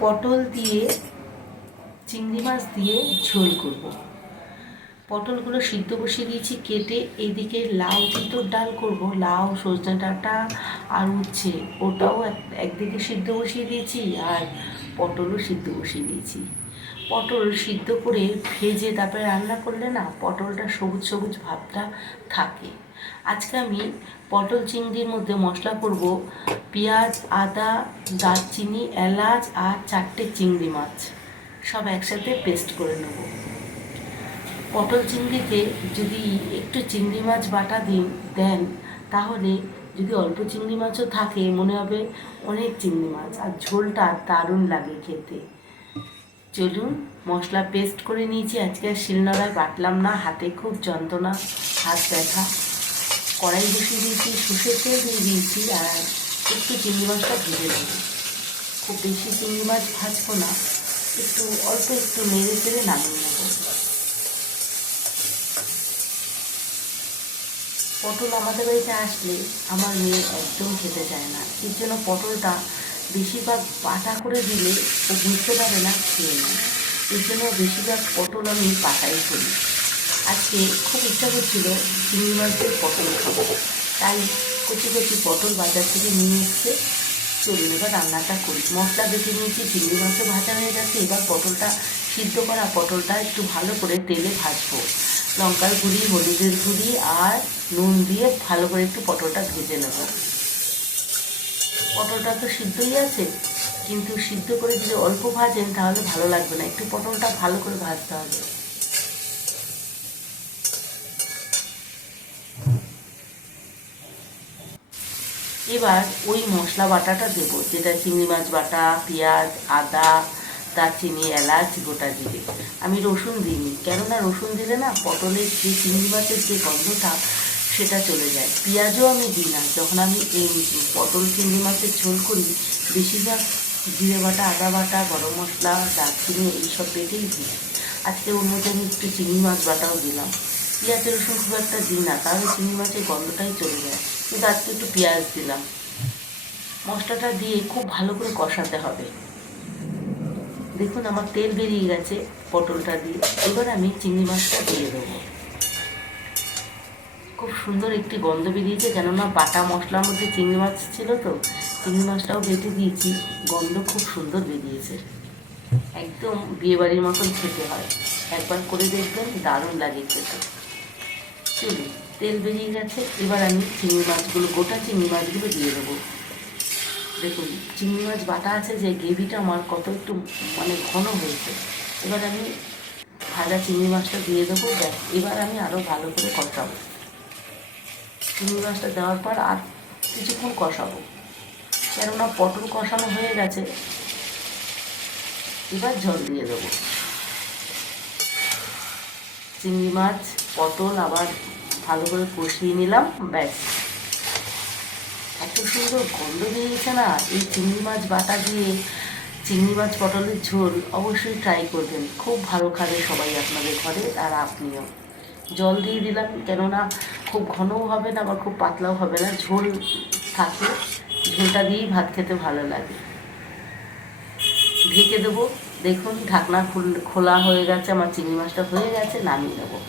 পটল দিয়ে, চিংড়ি মাছ দিয়ে ঝোল করব। পটলগুলো সিদ্ধ বসিয়ে দিয়েছি, কেটে এদিকে লাউ চিতোর ডাল করব। লাউ, সজনে ডাঁটা আর উচ্ছে ওটাও এক- একদিকে সিদ্ধ বসিয়ে দিয়েছি আর পটলও সিদ্ধ বসিয়ে দিয়েছি। পটল সিদ্ধ করে ভেজে তারপরে রান্না করলে না পটলটা সবুজ সবুজ ভাবটা থাকে। আজকে আমি পটল চিংড়ির মধ্যে মশলা করব পেঁয়াজ, আদা, দারচিনি, এলাচ আর চারটে চিংড়ি মাছ। সব একসাথে পেস্ট করে নেব। পটল চিংড়িতে যদি একটু চিংড়ি মাছ বাটা দিন, দেন, তাহলে যদি অল্প চিংড়ি মাছও থাকে, মনে হবে অনেক চিংড়ি মাছ আর ঝোলটা দারুণ লাগে খেতে। চলুন, মশলা পেস্ট করে নিয়েছি। আজকে আর শিলনোড়ায় বাটলাম না, হাতে খুব যন্ত্রণা, হাত ব্যথা। কড়াই বসিয়ে দিয়েছি, সর্ষের তেল দিয়ে দিয়েছি আর একটু চিংড়ি মাছটা ভেজে দেবো খুব বেশি চিংড়ি মাছ ভাজবো না, একটু অল্প একটু মেরে চেড়ে নামিয়ে নেব। পটল আমাদের বাড়িতে আসলে আমার মেয়ে একদম খেতে চায় না। এর জন্য পটলটা বেশিরভাগ বাটা করে দিলে ও বুঝতে পারে না, খেয়ে নেয়। এর জন্য বেশিরভাগ পটল আমি বাটাই করি। আজকে খুব ইচ্ছা করছিল চিংড়ি মাছের পটল খাব। তাই কচি কচি পটল বাজার থেকে নিয়ে এসছে চলুন, এবার রান্নাটা করি। মশলা দেখে নিয়েছি, চিংড়ি মাছও ভাজা হয়ে গেছে। এবার পটলটা সিদ্ধ করা পটলটা একটু ভালো করে তেলে ভাজবো। লঙ্কার গুঁড়ি, হলুদের গুঁড়ি আর নুন দিয়ে ভালো করে একটু পটলটা ভেজে নেব। পটলটা তো সিদ্ধই আছে, কিন্তু সিদ্ধ করে যদি অল্প ভাজেন তাহলে ভালো লাগবে না। একটু পটলটা ভালো করে ভাজতে হবে। এবার ওই মশলা বাটাটা দেবো, যেটা চিংড়ি মাছ বাটা, পেঁয়াজ, আদা, দারচিনি, এলাচ, গোটা জিরে। আমি রসুন দিইনি, কেননা রসুন দিলে না পটলের যে চিংড়ি মাছের যে গন্ধটা, সেটা চলে যায়। পেঁয়াজও আমি দিই না, যখন আমি এই পটল চিংড়ি মাছের ঝোল করি, বেশিরভাগ জিরে বাটা, আদা বাটা, গরম মশলা, দারচিনি এইসব বেটেই দিই। আজকে ওর মধ্যে আমি একটু চিংড়ি মাছ বাটাও দিলাম। পেঁয়াজ, রসুন খুব একটা দিই না তাহলে চিংড়ি মাছের গন্ধটাই চলে যায়। কিন্তু আজকে একটু পেঁয়াজ দিলাম। মশলাটা দিয়ে খুব ভালো করে কষাতে হবে। দেখুন আমার তেল বেরিয়ে গেছে পটলটা দিয়ে। এবার আমি চিংড়ি মাছটা দিয়ে দেবো। খুব সুন্দর একটি গন্ধ বেরিয়েছে, কেননা বাটা মশলার মধ্যে চিংড়ি মাছ ছিল তো, চিংড়ি মাছটাও বেটে দিয়েছি, গন্ধ খুব সুন্দর বেরিয়েছে। একদম বিয়েবাড়ির মতন খেতে হয়। একবার করে দেখবেন দারুণ লাগে খেতে। চলুন। তেল বেরিয়ে গেছে। এবার আমি চিংড়ি মাছগুলো, গোটা চিংড়ি মাছগুলো দিয়ে দেবো। দেখুন, চিংড়ি মাছ বাটা আছে, যে গ্রেভিটা আমার কত একটু মানে ঘন হয়েছে। এবার আমি ভাজা চিংড়ি মাছটা দিয়ে দেবো, ব্যাস। এবার আমি আরও ভালো করে কষাবো। চিংড়ি মাছটা দেওয়ার পর আর কিছুক্ষণ কষাবো। কেননা পটল কষানো হয়ে গেছে, এবার জল দিয়ে দেবো। চিংড়ি মাছ, পটল, আবার ভালো করে কষিয়ে নিলাম, ব্যাস। এত সুন্দর গন্ধ বেরিয়েছে না? এই চিংড়ি মাছ বাটা দিয়ে চিংড়ি মাছ পটলের ঝোল অবশ্যই ট্রাই করবেন। খুব ভালো খাবে সবাই আপনাদের ঘরে আর আপনিও। জল দিয়ে দিলাম, কেননা খুব ঘনও হবে না আবার খুব পাতলাও হবে না, ঝোল থাকে। ঝোলটা দিয়েই ভাত খেতে ভালো লাগে। ঢেকে দেবো। দেখুন, ঢাকনা খুল- হয়ে গেছে, আমার চিংড়ি মাছটা হয়ে গেছে, নামিয়ে নেব।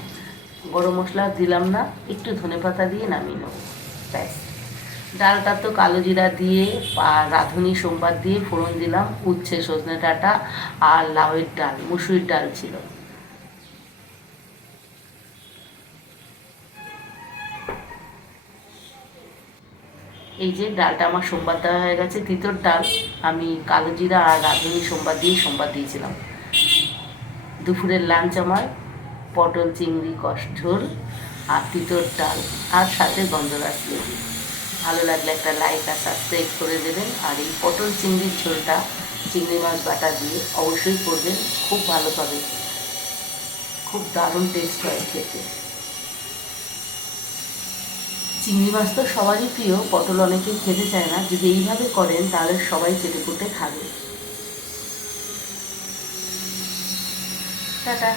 গরম মশলা দিলাম না, একটু ধনে পাতা দিয়ে নামিয়ে নেব। ব্যাস। ডালটা তো কালো জিরা দিয়ে রাঁধুনি সোমবার দিয়ে ফোড়ন দিলাম, উচ্ছে, সজনে ডাঁটা আর লাউয়ের ডাল, মুসুরির ডাল ছিল। এই যে ডালটা আমার সোমবার দেওয়া হয়ে গেছে, তিতর ডাল আমি কালো জিরা আর রাঁধুনি সোমবার দিয়ে সোমবার দিয়েছিলাম। দুপুরের লাঞ্চ আমার পটল, চিংড়ি কষ ঝোল আর তিতর ডাল আর সাথে গন্ধরাজ লেবু। ভালো লাগলে একটা লাইক আর সাবস্ক্রাইব করে দেবেন। আর এই পটল, চিংড়ির ঝোলটা চিংড়ি মাছ বাটা দিয়ে অবশ্যই করবেন। খুব ভালো পাবে খুব দারুণ টেস্ট হয় খেতে। চিংড়ি মাছ তো সবারই প্রিয়। পটল অনেকেই খেতে চায় না। যদি এইভাবে করেন, তাহলে সবাই চেটে পুটে খাবে। টাটা।